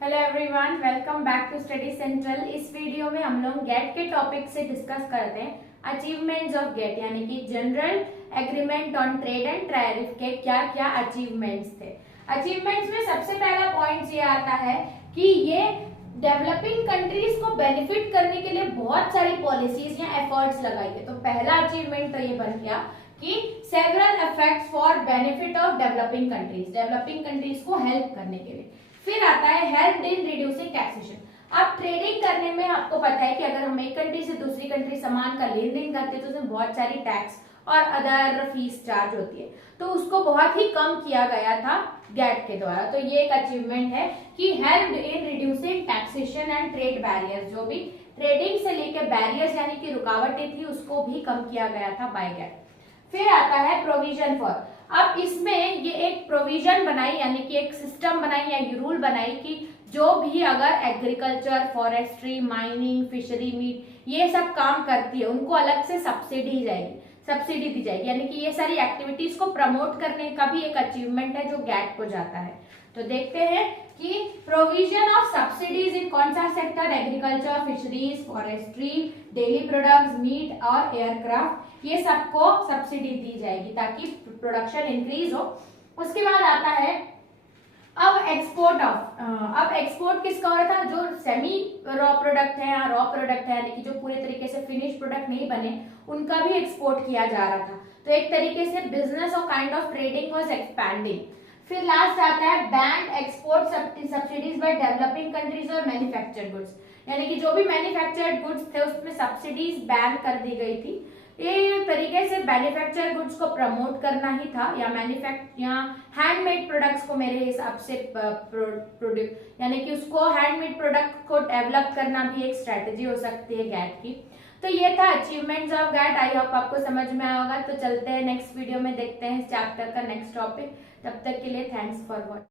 Hello everyone, welcome back to study central. इस video में हम लोग गेट के टॉपिक से डिस्कस करते हैं अचीवमेंट्स ऑफ गेट, यानी कि general agreement on trade and tariff के क्या क्या अचीवमेंट्स थे। अचीवमेंट्स में सबसे पहला पॉइंट ये आता है कि ये डेवलपिंग कंट्रीज को बेनिफिट करने के लिए बहुत सारी पॉलिसीज या एफर्ट्स लगाई है। तो पहला अचीवमेंट तो ये बन गया कि several effects for benefit of developing countries को हेल्प करने के लिए। फिर आता है हेल्प इन रिड्यूसिंग टैक्सेशन। अब ट्रेडिंग करने में आपको पता है कि अगर हम एक कंट्री से दूसरी कंट्री सामान का लेन देन करते हैं तो उसमें बहुत सारी टैक्स और अदर फीस चार्ज होती है, तो उसको बहुत ही कम किया गया था गेट के द्वारा। तो ये एक अचीवमेंट है कि help in reducing taxation and trade barriers, जो भी ट्रेडिंग से लेकर बैरियर्स यानी कि रुकावटें थी उसको भी कम किया गया था बाय गेट। फिर आता है प्रोविजन फॉर। अब इसमें ये एक प्रोविजन बनाई, यानी कि एक सिस्टम बनाई या रूल बनाई कि जो भी अगर agriculture, forestry, mining, fishery, meat ये सब काम करती है उनको अलग से सब्सिडी दी जाएगी, यानी कि ये सारी एक्टिविटीज को प्रमोट करने का भी एक अचीवमेंट है जो गैट को जाता है। तो देखते हैं कि प्रोविजन ऑफ सब्सिडीज इन कौन सा sector, agriculture, fisheries, forestry, dairy products, meat और एयरक्राफ्ट, ये सबको सब्सिडी दी जाएगी ताकि प्रोडक्शन इंक्रीज हो। उसके बाद आता है अब एक्सपोर्ट किसका हो रहा था, जो सेमी रॉ प्रोडक्ट है या रॉ प्रोडक्ट है, यानी कि जो पूरे तरीके से फिनिश प्रोडक्ट नहीं बने उनका भी एक्सपोर्ट किया जा रहा था। तो एक तरीके से बिजनेस और kind of trading was expanding. फिर लास्ट आता है band export subsidies by developing countries और मैन्युफैक्चर्ड गुड्स, यानी कि जो भी मैन्युफैक्चर्ड गुड्स थे उसमें सब्सिडीज बैन कर दी गई थी। ये तरीके से मैन्युफैक्चर गुड्स को प्रमोट करना ही था, या हैंडमेड प्रोडक्ट्स को मेरे हिसाब से प्रोडक्ट, यानी कि उसको हैंडमेड प्रोडक्ट को डेवलप करना भी एक स्ट्रेटेजी हो सकती है गैट की। तो ये था achievements of GATT. I hope आपको समझ में आया होगा। तो चलते हैं नेक्स्ट वीडियो में, देखते हैं इस चैप्टर का नेक्स्ट टॉपिक। तब तक के लिए थैंक्स फॉर वॉचिंग।